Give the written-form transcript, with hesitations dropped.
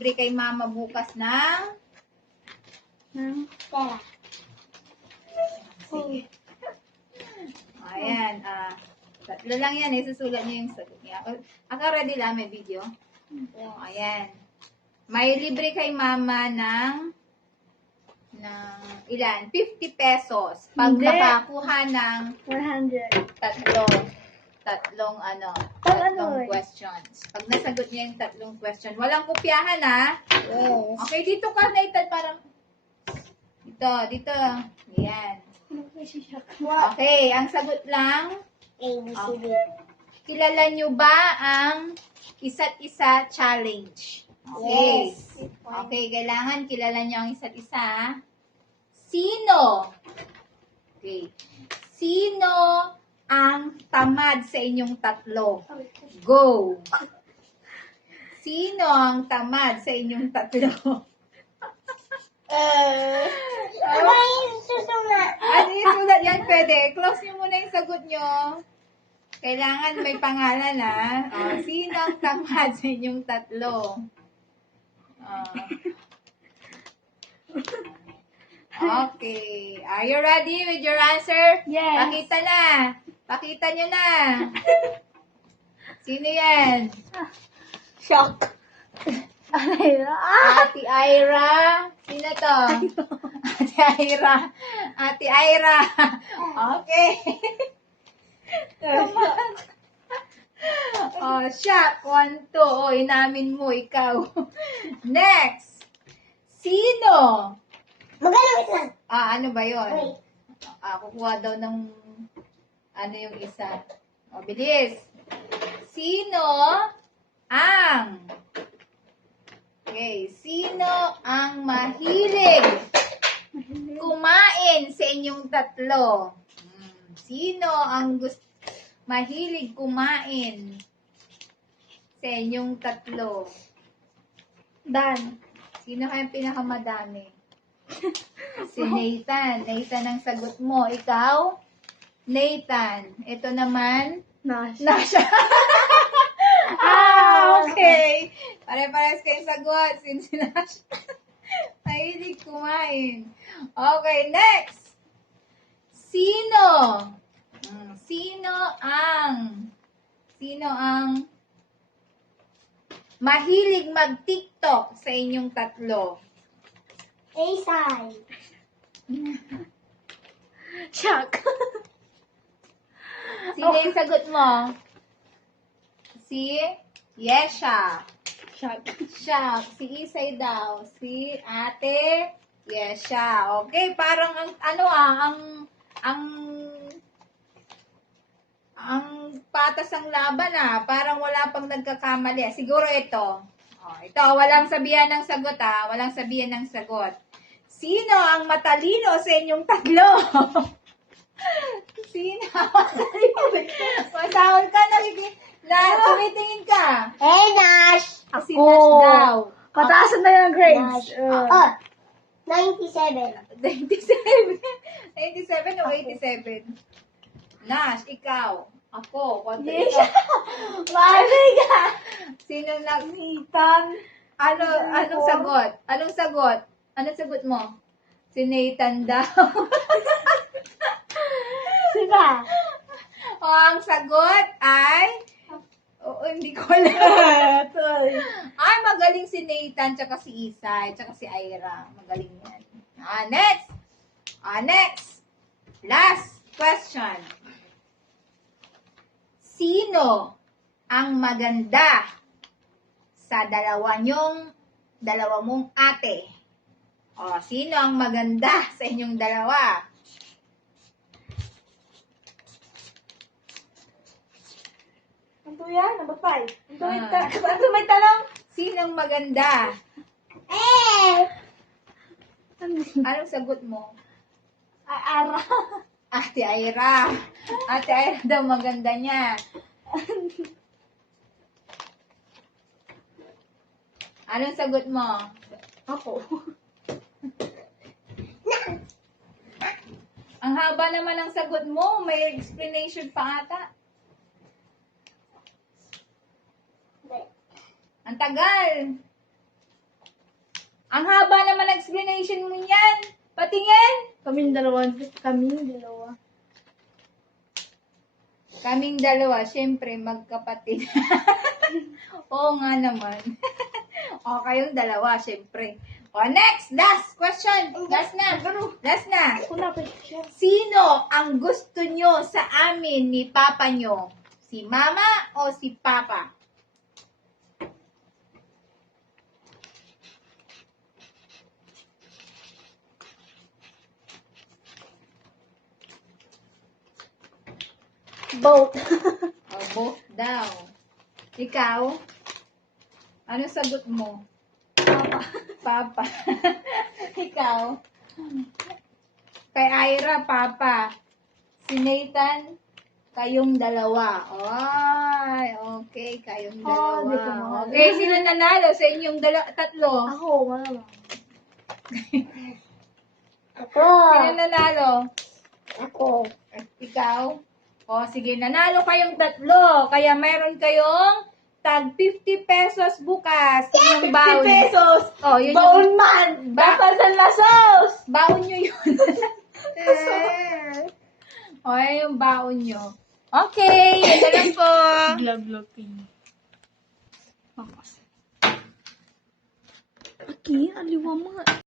libre kay mama bukas ng... Pera. Sige. Ayan, tatlo lang yan. Isusulat niyo yung sagot niya. Ready lang, may video. Ayan. May libre kay mama ng ilan? 50 pesos. Pag Hindi. nakakuha ng 100. tatlong Ano? questions. Pag nasagot niya yung tatlong question, walang kopyahan ha. Yes. Okay, dito ka, Nathan, parang dito. Yan. What? Okay, ang sagot lang, A, B, C, D. kilala nyo ba ang isa't isa challenge? Okay. Yes. Okay, kailangan kilala nyo ang isa't isa. Ha? Sino? Okay. Sino ang tamad sa inyong tatlo? Go! Sino ang tamad sa inyong tatlo? Ano yung susunod? Ano yung sulat yan? Pwede. Close nyo muna yung sagot nyo. Kailangan may pangalan ha. Sino ang tamad sa inyong tatlo? Okay. Are you ready with your answer? Yes. Pakita na. Pakita nyo na. Sino yan? Shock. Ate Ira. Sino to? Ate Ira. Ate Ira. Okay. Shock. 1, 2. Inamin mo, ikaw. Next. Sino? Magaling lang. Ano ba yun? Wait. Kukuha daw ng yung isa. Bilis. Sino ang sino ang mahilig kumain sa inyong tatlo? Sino ang mahilig kumain sa inyong tatlo? Dan. Sino kayang pinakamadami? Si Nathan. Nathan ang sagot mo. Ikaw? Nathan. Ito naman? Nasha. Okay. Pare-pares kayong sagot. Sino si Nasha? Mahilig kumain. Okay, next. Sino? Sino ang mahilig mag-TikTok sa inyong tatlo? A-side. Shock. Sino yung sagot mo? Si Yesha. Shock. Siya. Si Isay daw. Si Ate Yesha. Okay, parang ang patas ang laban parang wala pang nagkakamali. Siguro ito. Ito, walang sabihan ng sagot Walang sabihan ng sagot. Sino ang matalino sa inyong tatlo? Sino ang matalino? Masahol ka tumitingin ka. Hey, Nash. Si Nash daw. Pataasan na yung grades. 97. 97. 97 o 87? Nash, ikaw. Ako. Mali ka. Sino nag-Nathan? Anong sagot? Anong sagot? Anong sagot mo? Si Nathan daw. Sina? Ang sagot ay... hindi ko alam. Ay, magaling si Nathan, tsaka si Isay, tsaka si Ira. Magaling yan. Next. Last question. Sino ang maganda sa dalawa mong ate? Sino ang maganda sa inyong dalawa? Ano yan? Number 5. Ano may tanong? Sinong maganda? Anong sagot mo? Ara. Ate Ira. Ate Ira daw maganda niya. Anong sagot mo? Ako. Ang haba naman ng sagot mo. May explanation pa ata. Ang tagal. Ang haba naman ng explanation mo niyan. Patingin. Kaming dalawa. Kaming dalawa. Kaming dalawa, syempre, magkapatid. Oo nga naman. O, kayong dalawa, syempre. O, next! Last question! Last na! Last na! Ako na, pwede siya. Sino ang gusto nyo sa amin ni Papa nyo? Si Mama o si Papa? Both. O, both daw. Ikaw? Ano sagot mo? Papa. Papa. Ikaw? Kay Ira, Papa. Si Nathan, kayong dalawa. Ay, okay, kayong dalawa. di ko mahal. Okay, sino nanalo sa inyong tatlo? Ako, malamang. Ako. Sino nanalo? Ako. Ikaw? O, sige, nanalo kayong tatlo. Kaya meron kayong tag 50 pesos bukas. Yung 50 baon. pesos! Oh, yun Baon yung man! Bakal sa lasos! baon nyo yun. O, yan yung baon nyo. Okay, yun na lang po. Glove-looking. Okay, aliwa mga.